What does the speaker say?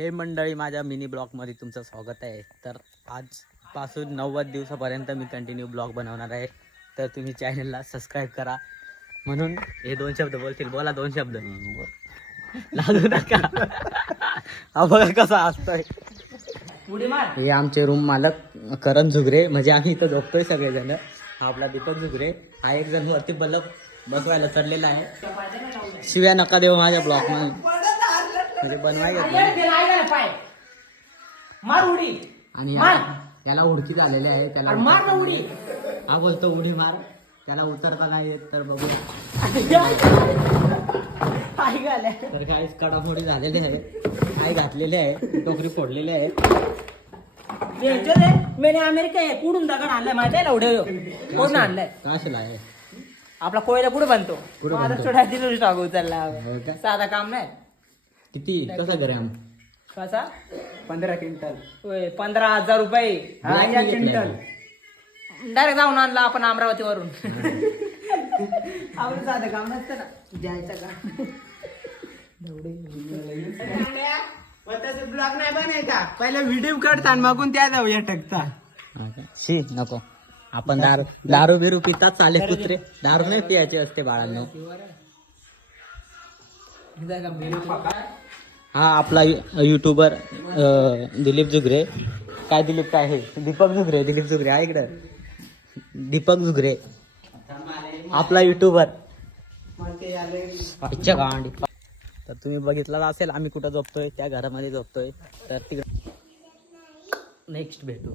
हे मंडळी माझ्या मिनी ब्लॉगमध्ये तुमचं स्वागत आहे. तर आजपासून 90 दिवसापर्यंत मी कंटिन्यू ब्लॉग बनवणार आहे. तर तुम्ही चॅनलला सबस्क्राईब करा. म्हणून हे 2 शब्द बोलतील. बोला 2 शब्द. लाजू नका. हा बघा कसा असतोय. हे आमचे रूम मालक करण झुगरे, म्हणजे आम्ही इथं झोपतोय सगळेजण. हा आपला दीपक झुगरे. हा एक जण वरती बल्ब बसवायला चढलेला आहे. शिव्या नका देऊ माझ्या ब्लॉग मध्ये, म्हणजे बनवायला आणि याला उडकी झालेली आहे. त्याला हा बोलतो उडी मार. त्याला उतरता नाही येत. तर बघू. तर काय कडामोडी झालेले आहे. काय घातलेले आहे. टोकरी फोडलेली आहे. मेने अमेरिका आहे कुठून दगड आणलाय माहिती आहे ना उडे कोण आणलाय काशला आहे आपला कोयला पुढे बनतो पुढे माझा बनतो. छोटा दिलो टाकू उचलला हो का? साधा काम नाही किती कसा ग्रॅम? कसा 15 क्विंटल होय 15,000 रुपये क्विंटल डायरेक्ट जाऊन आणला आपण अमरावतीवरून आपण साधं काम नसतं ना जायचं का ब्लॉग नाही बनायचा पहिला व्हिडिओ काढता मागून त्या जाऊ या टकता शी नको. आपण दारू बिरू पितात चाले कुत्रे. दारू नाही पियाचे असते बाळांनो. हा आपला युट्यूबर दिलीप झुगरे. काय दिलीप काय हे दीपक झुगरे. दिलीप झुगरे आहे इकडं. दीपक झुगरे आपला युट्यूबर. अच्छा गांडी. तर तुम्ही बघितलं असेल आम्ही कुठं झोपतोय. त्या घरामध्ये झोपतोय. तर तिकडे नेक्स्ट भेटू.